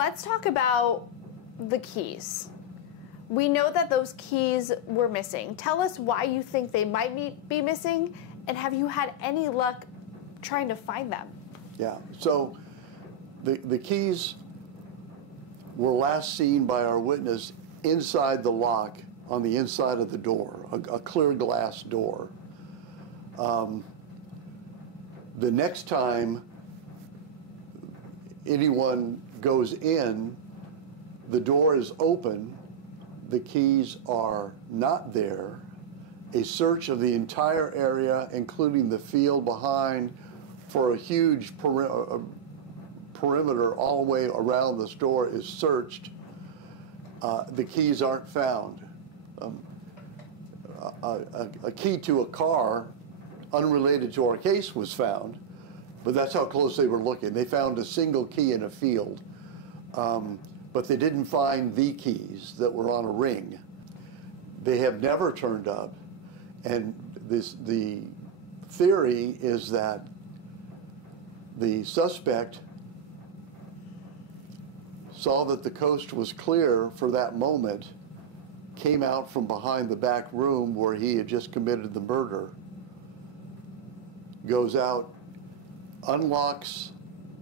let's talk about the keys. We know that those keys were missing. Tell us why you think they might be missing, and have you had any luck trying to find them? Yeah, so the keys were last seen by our witness inside the lock on the inside of the door, a clear glass door. The next time anyone goes in, the door is open, the keys are not there. A search of the entire area, including the field behind, for a huge perimeter all the way around the store is searched. The keys aren't found. A key to a car unrelated to our case was found, but that's how close they were looking. They found a single key in a field, but they didn't find the keys that were on a ring. They have never turned up, and the theory is that the suspect saw that the coast was clear for that moment, came out from behind the back room where he had just committed the murder, goes out, unlocks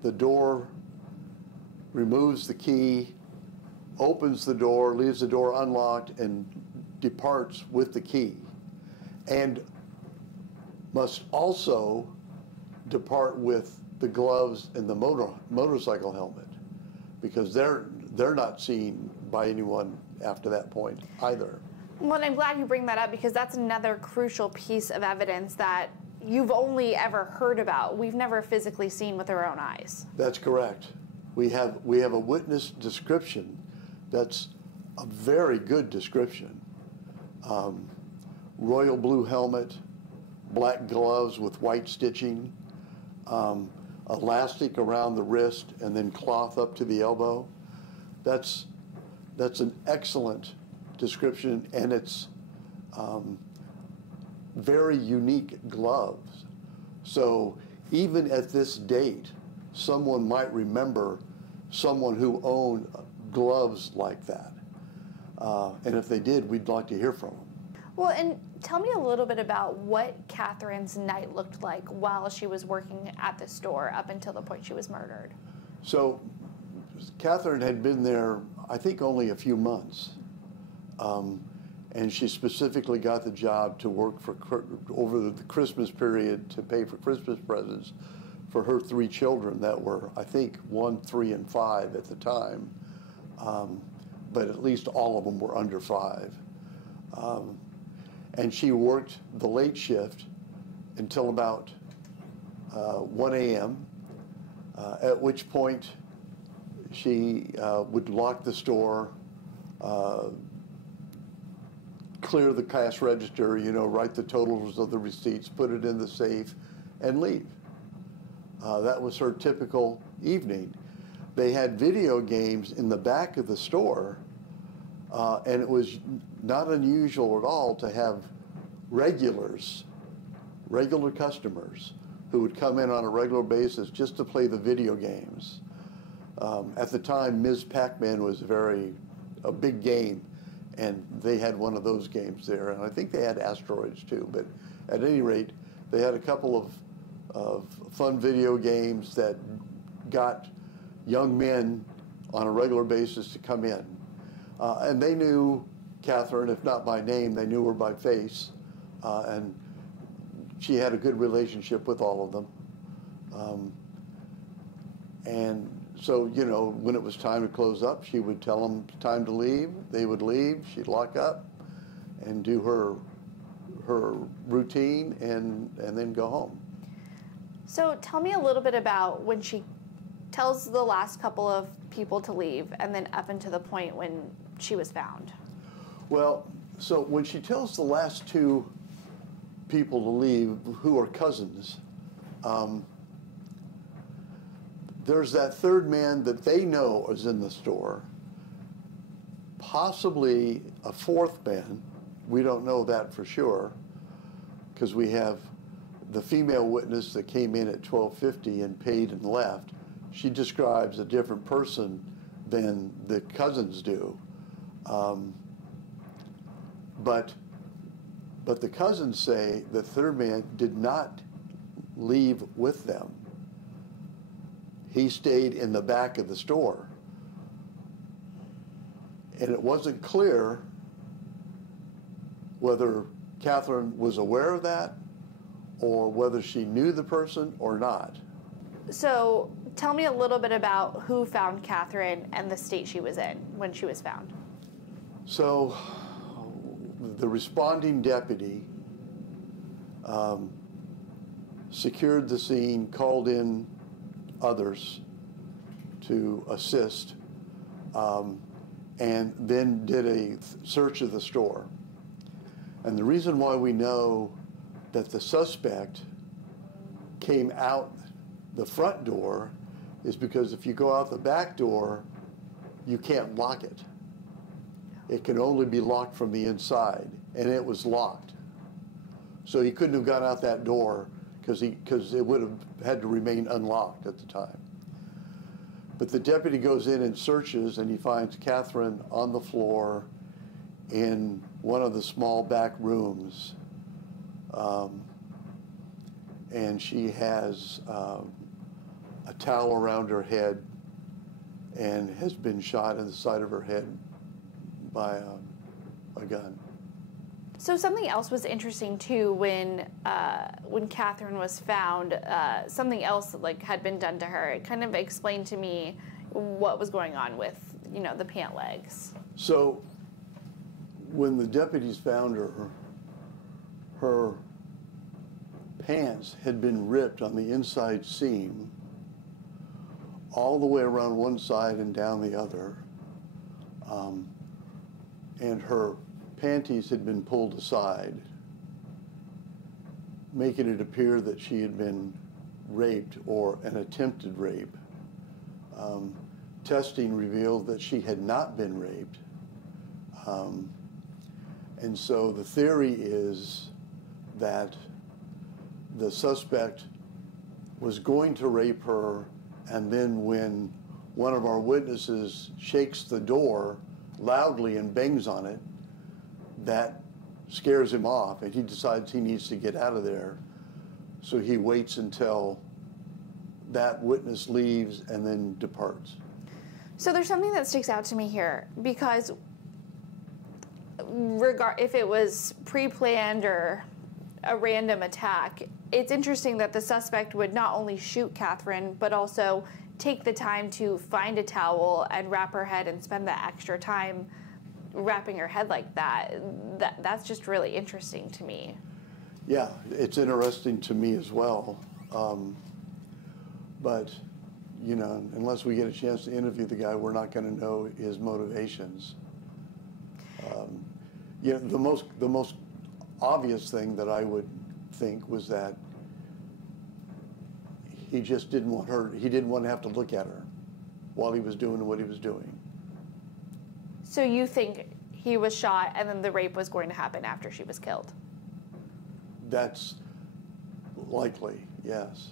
the door, removes the key, opens the door, leaves the door unlocked, and departs with the key, and must also depart with the gloves and the motorcycle helmet, because they're not seen by anyone after that point either. Well, and I'm glad you bring that up, because that's another crucial piece of evidence that you've only ever heard about. We've never physically seen with our own eyes. That's correct. We have a witness description that's a very good description. Royal blue helmet, black gloves with white stitching, elastic around the wrist, and then cloth up to the elbow. That's an excellent description, and it's very unique gloves. So even at this date, someone might remember someone who owned gloves like that. And if they did, we'd like to hear from them. Well, and tell me a little bit about what Catherine's night looked like while she was working at the store up until the point she was murdered. So Catherine had been there, I think, only a few months. And she specifically got the job to work for over the Christmas period to pay for Christmas presents for her 3 children that were, I think, 1, 3, and 5 at the time. But at least all of them were under 5. And she worked the late shift until about 1 a.m., at which point she would lock the store, clear the cash register, write the totals of the receipts, put it in the safe, and leave. That was her typical evening. They had video games in the back of the store, and it was not unusual at all to have regular customers who would come in on a regular basis just to play the video games. At the time, Ms. Pac-Man was a big game, and they had one of those games there, and I think they had Asteroids too, but at any rate, they had a couple of fun video games that got young men on a regular basis to come in. And they knew Catherine, if not by name, they knew her by face, and she had a good relationship with all of them. And so, when it was time to close up, she would tell them time to leave. They would leave. She'd lock up and do her routine and then go home. So tell me a little bit about when she tells the last couple of people to leave and then up until the point when she was found. Well, so when she tells the last 2 people to leave, who are cousins, there's that third man that they know is in the store, possibly a 4th man. We don't know that for sure, because we have the female witness that came in at 12:50 and paid and left. She describes a different person than the cousins do. But the cousins say the third man did not leave with them. He stayed in the back of the store. And it wasn't clear whether Catherine was aware of that or whether she knew the person or not. So tell me a little bit about who found Catherine and the state she was in when she was found. So the responding deputy secured the scene, called in others to assist, and then did a search of the store. And the reason why we know that the suspect came out the front door is because if you go out the back door, you can't lock it. It can only be locked from the inside, and it was locked. So he couldn't have got out that door because it would have had to remain unlocked at the time. But the deputy goes in and searches, and he finds Catherine on the floor in one of the small back rooms. And she has a towel around her head and has been shot in the side of her head by a gun. So something else was interesting too when Catherine was found. Something else had been done to her. It kind of explained to me what was going on with the pant legs. So when the deputies found her, her pants had been ripped on the inside seam all the way around one side and down the other, and her panties had been pulled aside, making it appear that she had been raped or an attempted rape. Testing revealed that she had not been raped. And so the theory is that the suspect was going to rape her, and then when one of our witnesses shakes the door loudly and bangs on it, that scares him off, and he decides he needs to get out of there. So he waits until that witness leaves and then departs. So there's something that sticks out to me here, because if it was pre-planned or a random attack, it's interesting that the suspect would not only shoot Catherine, but also take the time to find a towel and wrap her head and spend the extra time wrapping her head like that. That's just really interesting to me. Yeah, it's interesting to me as well. But, unless we get a chance to interview the guy, we're not going to know his motivations. The most obvious thing that I would think was that he just didn't want her, he didn't want to have to look at her while he was doing what he was doing. So you think he was shot and then the rape was going to happen after she was killed? That's likely, yes.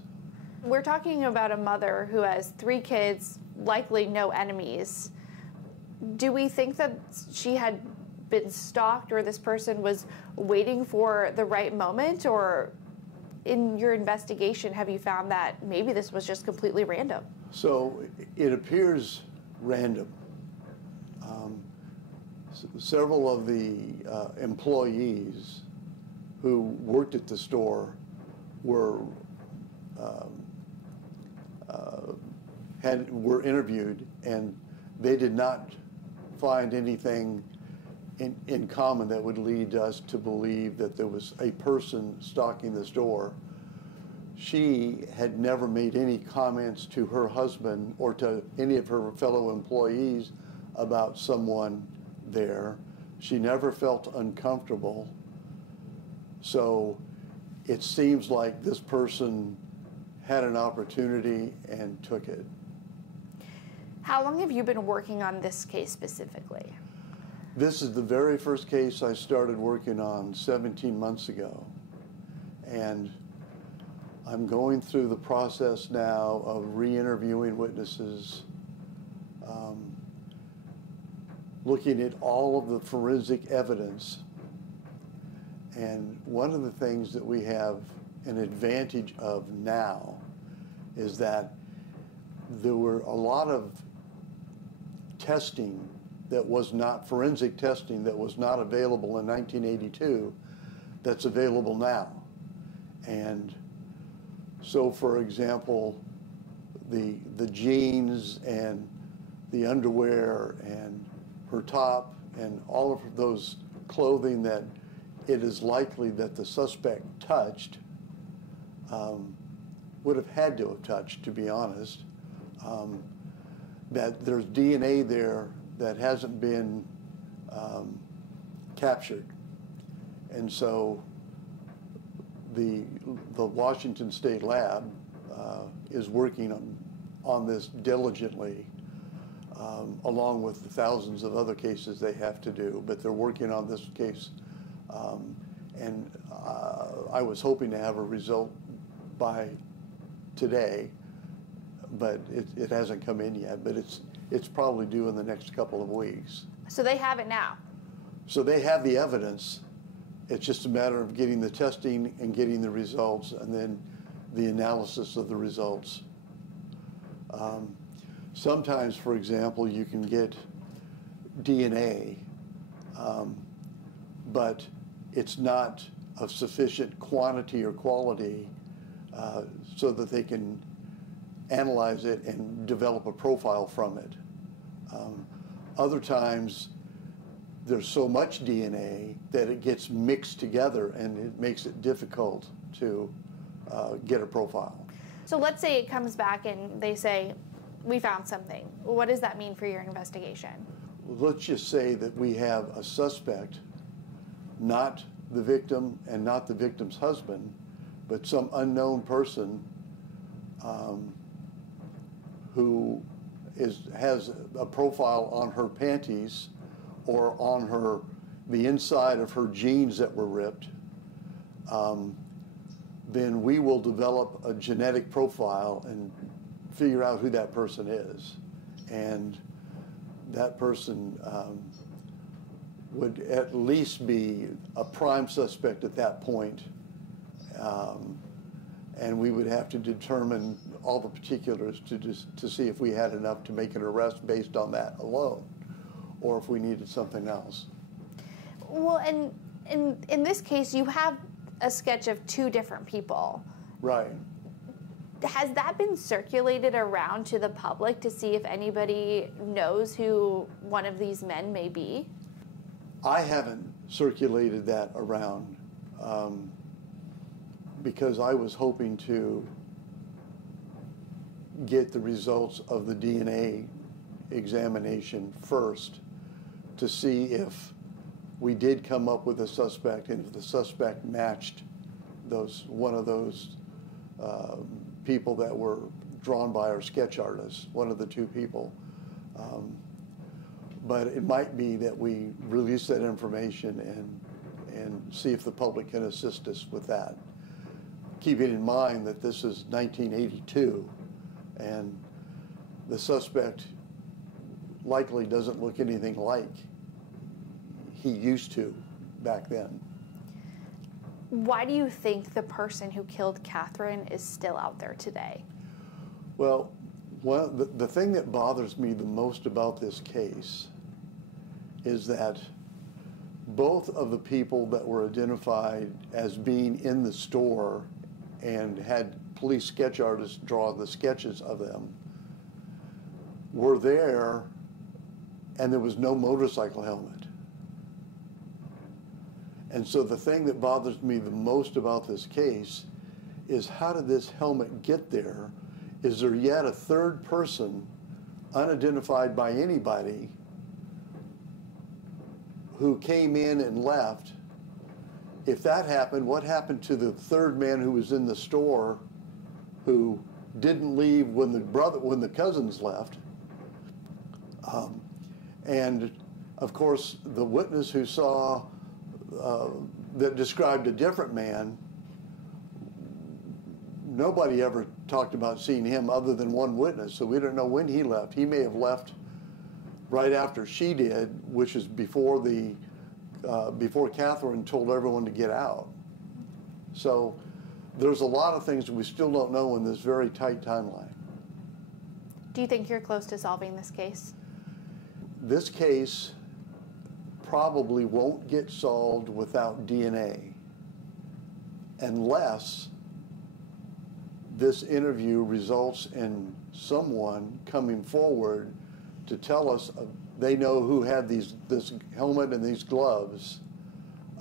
We're talking about a mother who has 3 kids, likely no enemies. Do we think that she had been stalked, or this person was waiting for the right moment? Or in your investigation, have you found that maybe this was just completely random? So it appears random. Several of the employees who worked at the store were interviewed, and they did not find anything in common that would lead us to believe that there was a person stalking the store. She had never made any comments to her husband or to any of her fellow employees about someone there. She never felt uncomfortable. So it seems like this person had an opportunity and took it. How long have you been working on this case specifically? This is the very first case I started working on 17 months ago. And I'm going through the process now of re-interviewing witnesses, looking at all of the forensic evidence. And one of the things that we have an advantage of now is that there were a lot of testing that was not, forensic testing that was not available in 1982 that's available now. And so, for example, the jeans and the underwear and her top and all of those clothing that it is likely that the suspect touched, would have had to have touched, to be honest, that there's DNA there that hasn't been captured. And so the Washington State Lab is working on this diligently, along with the thousands of other cases they have to do, but they're working on this case. And I was hoping to have a result by today, but it hasn't come in yet, but it's probably due in the next couple of weeks. So they have it now? So they have the evidence. It's just a matter of getting the testing and getting the results, and then the analysis of the results. Sometimes, for example, you can get DNA, but it's not of sufficient quantity or quality so that they can analyze it and develop a profile from it. Other times, there's so much DNA that it gets mixed together and it makes it difficult to get a profile. So let's say it comes back and they say, we found something. What does that mean for your investigation? Let's just say that we have a suspect, not the victim and not the victim's husband, but some unknown person who has a profile on her panties or on the inside of her jeans that were ripped. Then we will develop a genetic profile and figure out who that person is. And that person would at least be a prime suspect at that point. And we would have to determine all the particulars to see if we had enough to make an arrest based on that alone, or if we needed something else. Well, and in this case, you have a sketch of two different people. Right. Has that been circulated around to the public to see if anybody knows who one of these men may be? I haven't circulated that around because I was hoping to get the results of the DNA examination first to see if we did come up with a suspect and if the suspect matched one of those people that were drawn by our sketch artist, one of the two people. But it might be that we release that information and see if the public can assist us with that. Keeping in mind that this is 1982 and the suspect likely doesn't look anything like he used to back then. Why do you think the person who killed Catherine is still out there today? Well, the thing that bothers me the most about this case is that both of the people that were identified as being in the store and had police sketch artists draw the sketches of them were there, and there was no motorcycle helmet. And so the thing that bothers me the most about this case is, how did this helmet get there? Is there yet a third person, unidentified by anybody, who came in and left? If that happened, what happened to the third man who was in the store who didn't leave when the cousins left? And of course, the witness who saw that described a different man, nobody ever talked about seeing him other than one witness, so we don't know when he left. He may have left right after she did, which is before before Catherine told everyone to get out. So there's a lot of things we still don't know in this very tight timeline. Do you think you're close to solving this case? This case probably won't get solved without DNA, unless this interview results in someone coming forward to tell us they know who had this helmet and these gloves,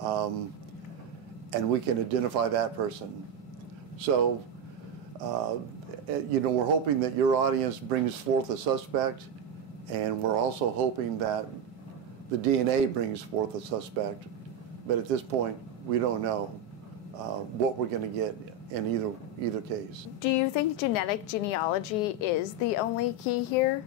and we can identify that person. So, you know, we're hoping that your audience brings forth a suspect, and we're also hoping that the DNA brings forth a suspect. But at this point, we don't know what we're going to get in either case. Do you think genetic genealogy is the only key here?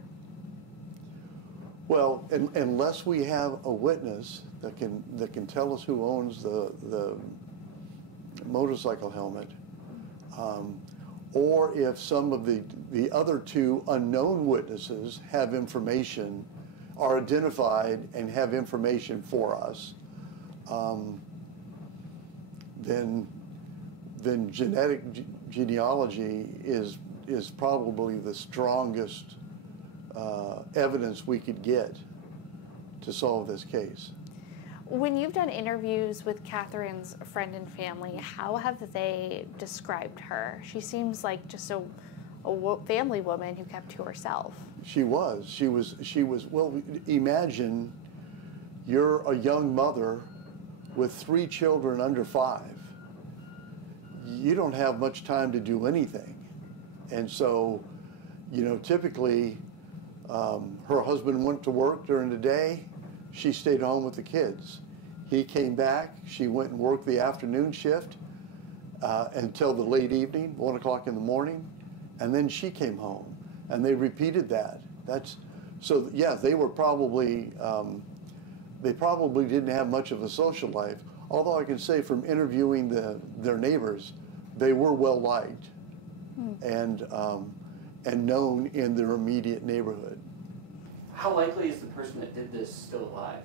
Well, unless we have a witness that can tell us who owns the motorcycle helmet, or if some of the other two unknown witnesses have information, are identified and have information for us, then genetic genealogy is probably the strongest evidence we could get to solve this case. When you've done interviews with Catherine's friend and family, how have they described her? She seems like just a family woman who kept to herself. She was, well, imagine you're a young mother with 3 children under 5. You don't have much time to do anything. And so, you know, typically her husband went to work during the day, she stayed home with the kids. He came back, she went and worked the afternoon shift until the late evening, 1 o'clock in the morning, and then she came home. And they repeated that. So yeah, they were probably, they probably didn't have much of a social life. Although I can say from interviewing their neighbors, they were well liked and known in their immediate neighborhood. How likely is the person that did this still alive?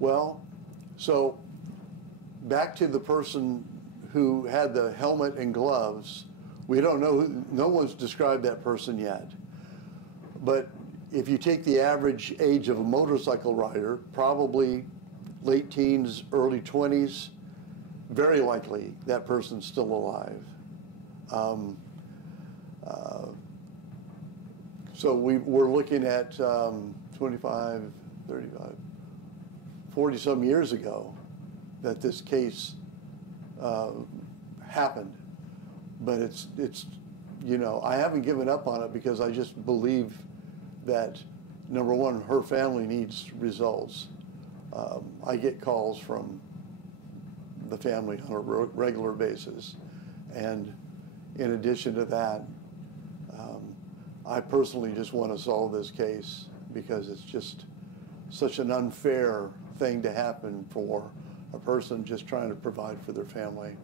Well, so back to the person who had the helmet and gloves, we don't know no one's described that person yet. But if you take the average age of a motorcycle rider, probably late teens, early 20s, very likely that person's still alive. So we're looking at 25, 35, 40 some years ago that this case happened. But it's, you know, I haven't given up on it because I just believe that, number one, her family needs results. I get calls from the family on a regular basis. And in addition to that, I personally just want to solve this case because it's just such an unfair thing to happen for a person just trying to provide for their family.